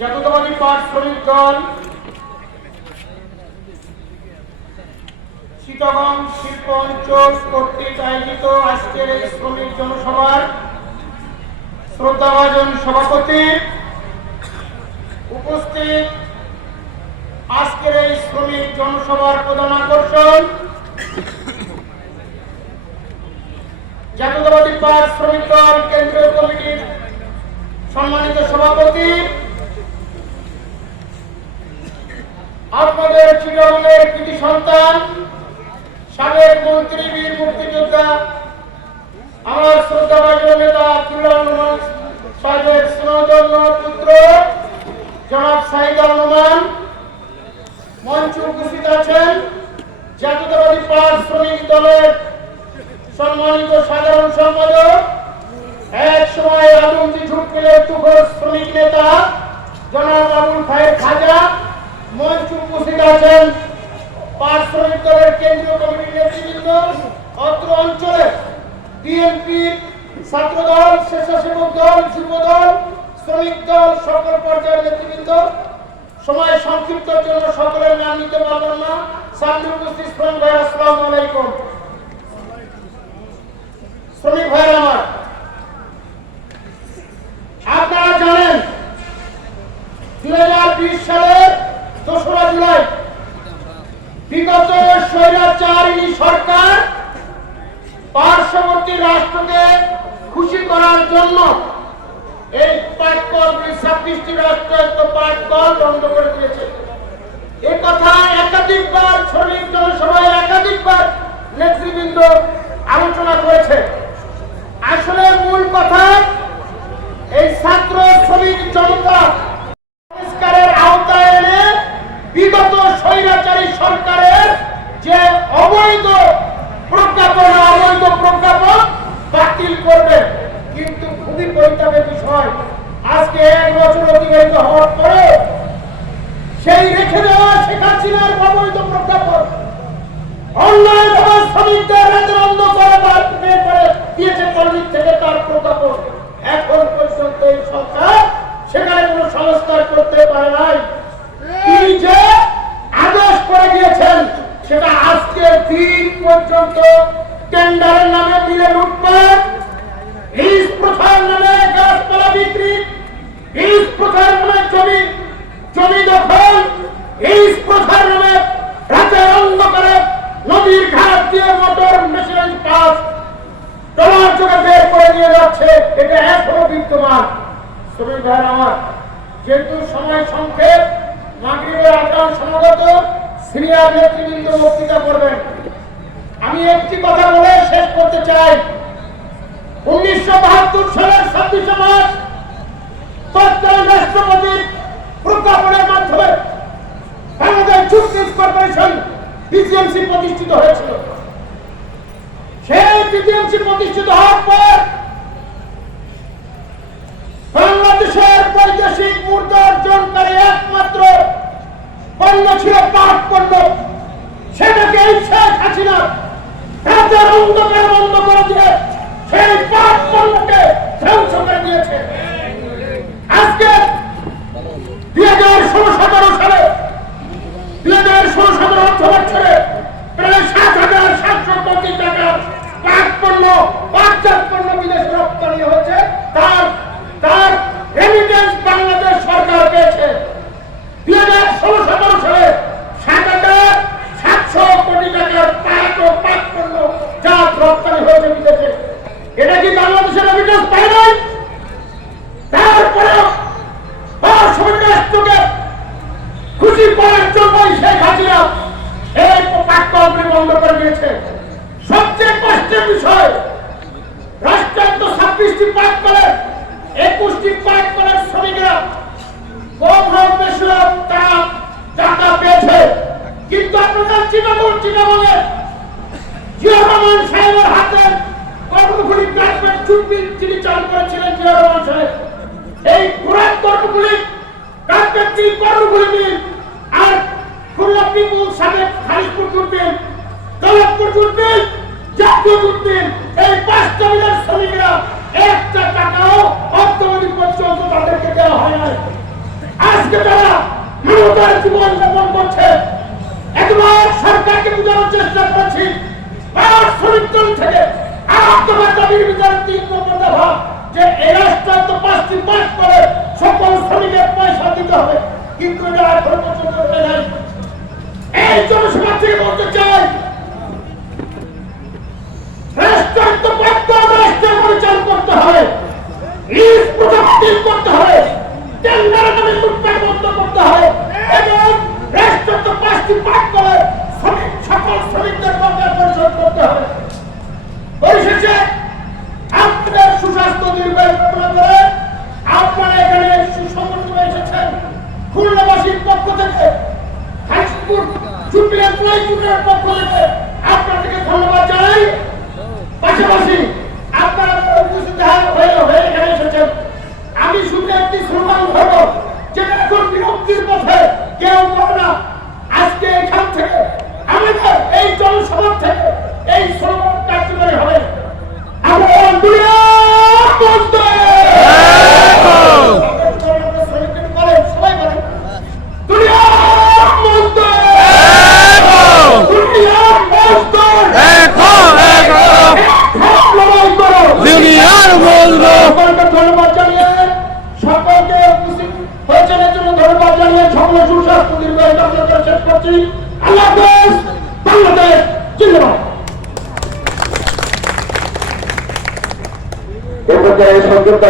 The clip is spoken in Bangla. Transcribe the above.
জাতীয়তাবাদী পাট শ্রমিক দল চিটাগং শিল্প অঞ্চল কর্তৃক আয়োজিত আজকের এই শ্রমিক জনসভার শ্রদ্ধাভাজন সভাপতি, উপস্থিত আজকের এই শ্রমিক জনসভার প্রধান আকর্ষণ জাতীয়তাবাদী পাট শ্রমিক দল কেন্দ্রীয় কমিটির সম্মানিত সভাপতি, আপনাদের চিটাগংয়ের কৃতি সন্তান, সাবেক মন্ত্রী, বীর মুক্তিযোদ্ধা, আমার শ্রদ্ধাভাজন নেতা আব্দুল্লাহ নোমান সাহেবের স্নেহধন্য পুত্র জনাব সাহিদ আল নোমান, মঞ্চে উপস্থিত আছেন জাতীয়তাবাদী পাট শ্রমিক দলের সম্মানিত সাধারণ সম্পাদক, এক সময় আলমজি ঝুটমিলের তুখোর শ্রমিক নেতা জনাব আবুল খায়ের খাজা, মঞ্চে উপস্থিত আছেন পাট শ্রমিক দলের কেন্দ্রীয় কমিটির নেতৃবৃন্দ, অত্র অঞ্চলে বিএনপি, ছাত্র দল, স্বেচ্ছাসেবক দল, যুব দল, শ্রমিক দল, সকল পর্যায়ের নেতৃবৃন্দ। সময় সংক্ষিপ্তের জন্য সকলের নাম নিতে পারলাম না। সামনে উপস্থিত শ্রমিক ভাই, আসসালামু আলাইকুম। শ্রমিক ভাই আমার, আপনারা জানেন 2020 সালের 2রা জুলাই বিগত স্বৈরাচারী সরকার পার্শ্ববর্তী রাষ্ট্রকে খুশি করার জন্য এই পাট কল 26টি রাষ্ট্রায়ত্ত পাট কল বন্ধ করে দিয়েছে। এ কথা একাধিকবার শ্রমিক জনসভায় একাধিকবার নেতৃবৃন্দ আলোচনা করেছে। আসলে মূল কথা, এই ছাত্র শ্রমিক জনতা সংস্কারের আওতায় এনে বিগত স্বৈরাচারী সরকারের যে অবৈধ প্রজ্ঞাপন বাতিল করবে। কিন্তু খুবই পরিতাপের বিষয়, আজকে 1 বছর অতিবাহিত হওয়ার পরে সেই রেখে দেওয়া শেখ হাসিনার অবৈধ প্রজ্ঞাপন অন্যায়ভাবে শ্রমিকদের হাতের অন্ধ করে বের করে দিয়েছে কর্মীর থেকে তার প্রজ্ঞাপন। এখন পর্যন্ত এই সরকার সেখানে কোনো সংস্কার করতে পারে নাই। তিনি যে আদেশ করে দিয়েছেন সেটা আজকের দিন পর্যন্ত টেন্ডারের নামে বিলে লুটপাট, লিজ প্রথার নামে গাছপালা বিক্রি, লিজ প্রথার নামে জমি দখল, লিজ প্রথার নামে রাতের অন্ধকারে নদীর ঘাট দিয়ে মোটর মেশিনারি পাস টলার চোখে বের করে নিয়ে যাচ্ছে। এটা এখনো বিদ্যমান। শ্রমিক ভাই আমার, যেহেতু সময় সংক্ষেপ, মাগরিবের আজান সমাগত, সিনিয়র নেতৃবৃন্দ বক্তৃতা করবেন। আমি একটি কথা বলে শেষ করতে চাই। 1972 সালের 26 মার্চ তৎকালীন রাষ্ট্রপতির প্রজ্ঞাপনের মাধ্যমে বাংলাদেশ জুস্টিস কর্পোরেশন বিজিএমসি প্রতিষ্ঠিত হয়েছিল। সেই বিজিএমসি প্রতিষ্ঠিত হওয়ার পর বাংলাদেশের বৈদেশিক মুদ্রা অর্জনকারী একমাত্র পণ্য ছিল পাট পণ্য। সেটাকে এই শেখ হাসিনা রাতের অন্ধকার বন্ধ করে দিয়ে সেই পাট পণ্যকে ধ্বংস করে দিয়েছে। আজকে 2016-17 সালে 2016-17 অর্থ বছরে প্রায় 7,700 কোটি টাকা পাট পণ্য, পাটজাত পণ্য বিদেশে রপ্তানি হয়েছে। তার রেমিটেন্স বাংলাদেশ সরকার পেয়েছে। 2016-17 সালে 7,700 কোটি টাকার পাট ও পাট পণ্য জাত রপ্তানি হয়েছে বিদেশে। এটা কি বাংলাদেশের রেমিটেন্স পায় নাই? তারপরেও রাষ্ট্রকে খুশি করার জন্যই শেখ হাসিনা এই পাট কলগুলি বন্ধ করে দিয়েছে। সবচেয়ে কষ্টের বিষয়, রাষ্ট্রায়ত্ত 26টি পাট কলের 21টি পাট কলের শ্রমিকরা কম হোক বেশি হোক তারা টাকা পেয়েছে। কিন্তু আপনাদের চিটাগংয়ে জিয়া রহমান সাহেবের হাতে কর্মগুলি প্রাইভেট চুক্তি যিনি চালু করেছিলেন জিয়া রহমান সাহেব, এই পুরান কর্মগুলি কর্মগুলি দিন আর খুলনা পিপুল সাহেব খালিশপুর জুটবেন, দৌলতপুর জুটবেন, জাতীয় জুটবেন, এই 5টা মিলের শ্রমিকরা একটা টাকাও অর্থনৈতিক পর্যন্ত তাদেরকে দেওয়া হয় নাই। জীবন যাপন করছে। একবার সরকারকে বোঝানোর চেষ্টা করেছি, শ্রমিক দল থেকে আর তোমার দাবির ভিতরে 3 নম্বর দফা যে এই রাষ্ট্র তো 5টি পাস করে সকল শ্রমিকের পয়সা দিতে হবে, কিন্তু এটা এখনো পর্যন্ত হয়ে নাই। এই জনসভা থেকে বলতে চাই, রাষ্ট্রায়ত্ত পদ্ম রাষ্ট্র পরিচালনা করতে হবে, রিস প্রোডাক্টিভ করতে হবে, টেন্ডার নামে লুটপাট বন্ধ করতে হবে এবং রাষ্ট্রায়ত্ত 5টি পাস করে শ্রমিক সকল শ্রমিকদের বকেয়া পরিশোধ করতে হবে। পরিশেষে আপনাদের সুস্বাস্থ্য দীর্ঘায়ু কামনা করে আপনারা এখানে সুসংগঠিত এসেছেন। খুলনাবাসীর পক্ষ থেকে, হাসিপুর জুপিল এমপ্লয়ি ইউনিয়নের পক্ষ থেকে আপনাদেরকে ধন্যবাদ জানাই। পাশাপাশি আপনারা উপস্থিত হয়ে এখানে এসেছেন। আমি শুধু একটি স্লোগান ধরব, যেটা এখন বিরক্তির পথে কেউ পাবে না। আজকে এখান থেকে আমাদের এই জনসভা থেকে এই স্লোগান কার্যকরী হবে। আমরা দুনিয়া বলতে সবাই বলেন দুনিয়া বলতে দুনিয়া বলতে ধন্যবাদ জানিয়ে সকলকে উপস্থিত হয়েছেন এর জন্য ধন্যবাদ জানিয়ে সকল সুস্বাস্থ্য দীর্ঘায়ু কামনা করে শেষ করছি। আল্লাহ হাফেজ। বাংলাদেশ জিন্দাবাদ। এ পর্যায়ে সংযুক্ত